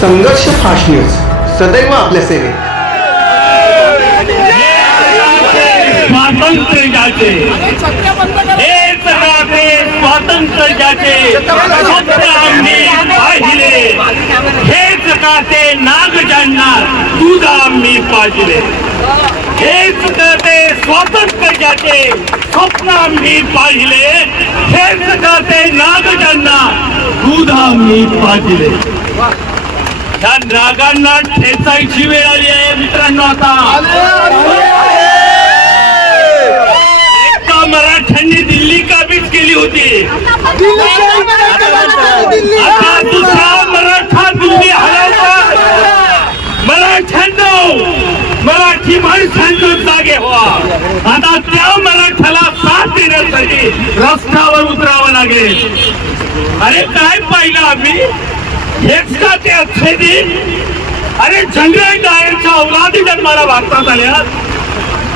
संघर्ष fast news सदैव आपल्या सेवेत. स्वातंत्र्य ज्याचे हेच गाते स्वातंत्र्य ज्याचे फक्त आम्ही पाहिले हेच गाते नाग ज्यांना दूध आम्ही पाजले. हेच गाते स्वातंत्र्य ज्याचे स्वप्न आम्ही पाहिले हेच गाते नाग ज्यांना दूध आम्ही पाजले. त्या नागांना ठेचायची वेळ आली आहे मित्रांनो. आता मराठ्यांनी दिल्ली काबीज केली होती. आता दुसरा मराठा दिल्ली हलवतात. मराठी माणसांना जागे व्हा. आता त्या मराठ्याला साथ देण्यासाठी रस्त्यावर उतरावं लागेल. अरे काय पाहिलं आम्ही हेच का ते अक्षय दिन. अरे जनरल डायरच्या औलादी जन्माला भारतात आल्या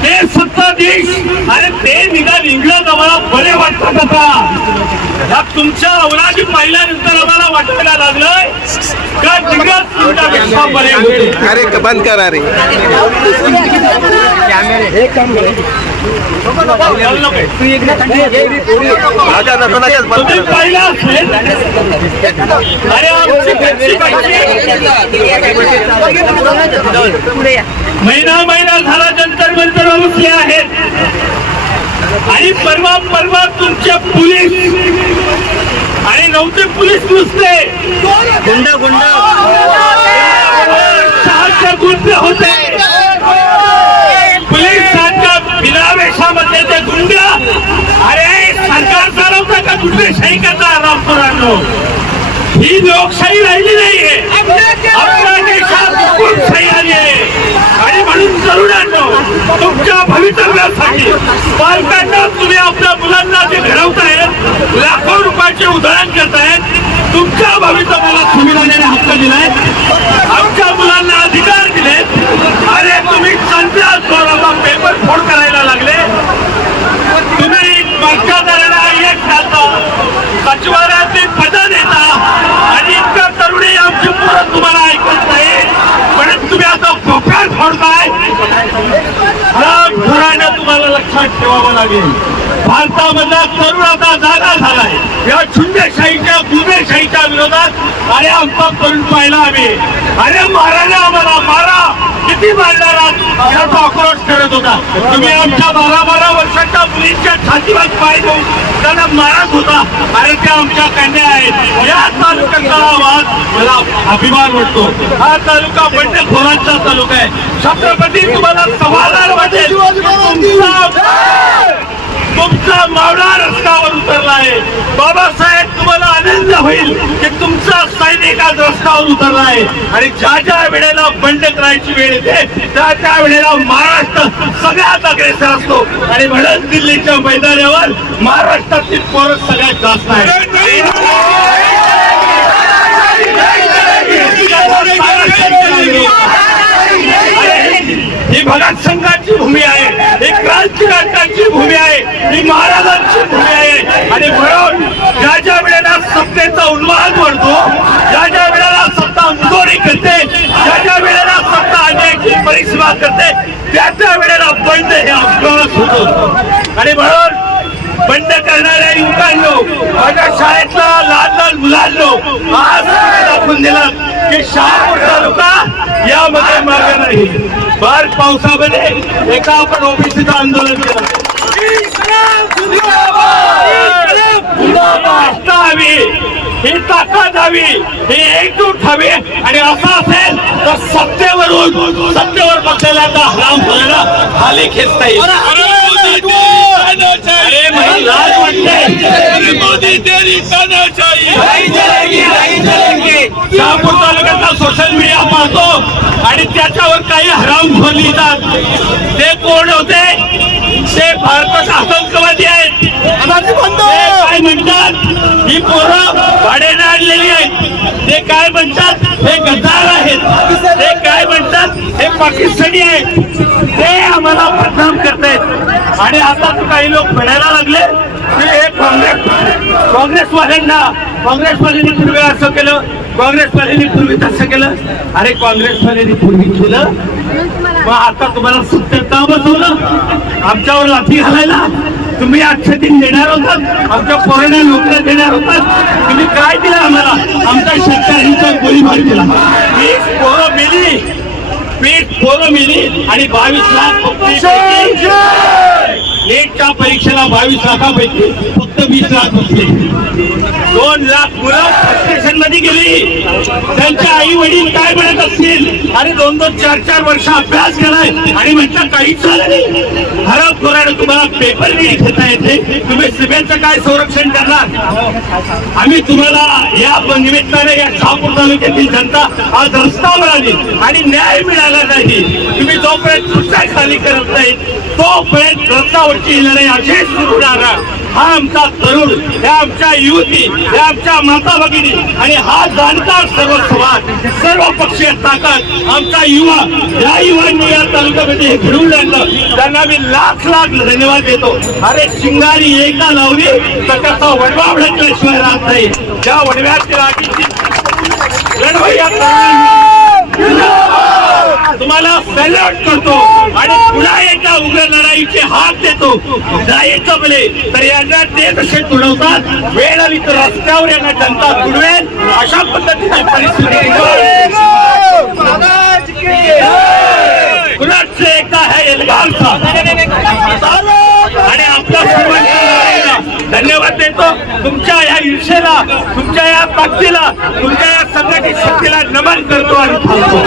ते सत्ताधीश. अरे ते निदान इंग्रज आम्हाला बरे वाटतात का. तुमच्या औलादी पाहिल्यानंतर आम्हाला वाटायला लागलं का इंग्रज तुमच्यापेक्षा बरे होते. अरे बंद करा रे. तुम्ही पाहिलं असेल अरे महिना झाला जंतर मंतर बसले आहेत. आणि परवा तुमच्या पोलीस आणि नव्हते पोलीस नुसते गुंड गुंड होते. पोलिसांच्या बिनावेशामध्ये ते गुंड. अरे सरकार चालवता का गुंडशाही करता रामपुरांनो. ही लोकशाही राहिली नाहीये. आपल्या देशात हुकूमशाही आली आहे. आणि म्हणून तरुणांनो तुमच्या भवितव्यासाठी पालकांना तुम्ही आपल्या मुलांना जे घडवतायत लाखो रुपयाचे उदाहरण करतायत. तुमच्या भवितव्याला संविधानाने हक्क दिलाय. आमच्या मुलांना अधिकार दिलेत. अरे तुम्ही चांगल्या स्वराचा पेपर फोड करायला लागले. तुम्ही मतदारांना एक घालता सचिवालयातली पदं देता आणि इतक्या तरुणी आमची पोरं तुम्हाला ऐकत नाही म्हणून तुम्ही आता भोकाळ फोडताय. तुम्हाला लक्षात ठेवावं लागेल. भारतामधला तरुण आता जागा झालाय या झुंडशाहीच्या गुन्हेशाहीच्या विरोधात. अरे आमचा तरुण पाहिला आम्ही. अरे मारायला आम्हाला मारा किती मारणार याचा आक्रोश करत होता. तुम्ही आमच्या 12 वर्षाच्या मुलींच्या छातीवर पाय देऊन त्यांना मारत होता. अरे त्या आमच्या कन्या आहेत. या तालुक्याचा आवाज मला अभिमान वाटतो. हा तालुका बंडखोरांचा तालुका आहे. छत्रपती तुम्हाला समाधान वाटेल तुमचा मावळा रस्त्यावर उतरला आहे. बाबासाहेब तुम्हाला आनंद होईल की तुमचा सैनिक आज रस्त्यावर उतरला आहे. आणि ज्या वेळेला बंड करायची वेळ येते त्या वेळेला महाराष्ट्र सगळ्यात अग्रेसर असतो. आणि म्हणून दिल्लीच्या मैदानावर महाराष्ट्रातील पोरं सगळ्यात जास्त आहे. ही भगत संघाची भूमी आहे. ही क्रांतिकारकांची भूमी आहे. ही महाराजांची भूमी आहे. आणि म्हणून ज्या वेळेला सत्तेचा उन्माद वाढतो ज्या वेळेला सत्ता मुजोरी करते ज्या वेळेला सत्ता आणण्याची परिश्रम करते त्या वेळेला बंड हे अपघात होतो. आणि म्हणून बंड करणाऱ्या युवकांनो माझ्या शाळेतला लहान मुलांनो आज दाखवून दिला की शहापूर तालुका यामध्ये मागे नाही. भर पावसामध्ये एका आपण ओबीसीचं आंदोलन केलं. ही ताकद हवी ही एकजूट हवी. आणि असं असेल तर सत्तेवर बसलेला हराम करायला खाली खेचता येईल. अरे मला लाज वाटते. मोदी तेरी शहापूर तालुक्याचा सोशल मीडिया पाहतो आणि त्याच्यावर काही हरामखोर लिहितात. ते कोण होते. ते भारताचे आतंकवादी आहेत. काय म्हणतात ही पोरं भाड्याने आणलेली आहेत. ते काय म्हणतात हे गद्दार आहेत. ते काय म्हणतात हे पाकिस्तानी आहेत ते आम्हाला बदनाम करतायत आणि आता काही लोक म्हणायला लागले की हे काँग्रेसवाल्यांनी पूर्वी असं केलं, काँग्रेसवाल्यांनी पूर्वी तसं केलं. अरे काँग्रेसवाल्यांनी पूर्वी केलं, मग आता तुम्हाला सत्तेत का बसवलं? आमच्यावर लाठी घालायला तुम्ही आजच्या दिन देणार होतात, आमच्या पोरांना नोकऱ्या देणार होतात. तुम्ही काय दिलं आम्हाला? आमच्या शेतकऱ्यांचा गोळीबार दिला. 20 पोरं मिली आणि 22 लाख नीटच्या परीक्षेला 22 लाखापैकी फक्त 20 लाख बसले. 2 लाख मुलं स्टेशन मध्ये गेली. त्यांचे आई वडील काय म्हणत असतील? अरे 2-2, 4-4 वर्ष अभ्यास केलाय आणि म्हणता काहीच झालं नाही. हरव कोराडे तुम्हाला पेपर नाही घेता येते, तुम्ही सिमेंटचं काय संरक्षण करणार? आम्ही तुम्हाला या निमित्ताने या शहापूर तालुक्यातील जनता आज रस्त्यावर आली आणि न्याय मिळाला नाही. तुम्ही जोपर्यंत खुर्च्या खाली करत नाही तोपर्यंत रस्त्यावरची लढाई अशीच सुरू राहणार. हा आमचा तरुण, ह्या आमच्या युवती, ह्या आमच्या माता भगिनी आणि हा जाणकार सर्व समाज, सर्व पक्षीय ताकद आमचा युवा, या युवांनी या तालुक्यामध्ये हे घडवून आणलं. त्यांना मी लाख धन्यवाद देतो. अरे शिंगारी एका लावली तर त्याचा वडवा उडकल्याशिवाय राहत नाही. ज्या वडव्याची राखीची लढवई या तुम्हाला सॅल्यूट करतो आणि पुन्हा एकदा उग्र लढाईचे हात देतो. नाही जमले तर यांना ते कसे तुडवतात, वेळ आली तर रस्त्यावर यांना जनता तुडवेल. अशा पद्धतीने परिस्थिती पुन्हा एकदा हे एल्गारचा आणि आपल्या सर्वांना धन्यवाद देतो. तुमच्या या ईर्षेला, तुमच्या या ताकदीला, तुमच्या या संघटित शक्तीला नमन करतो आणि थांबतो.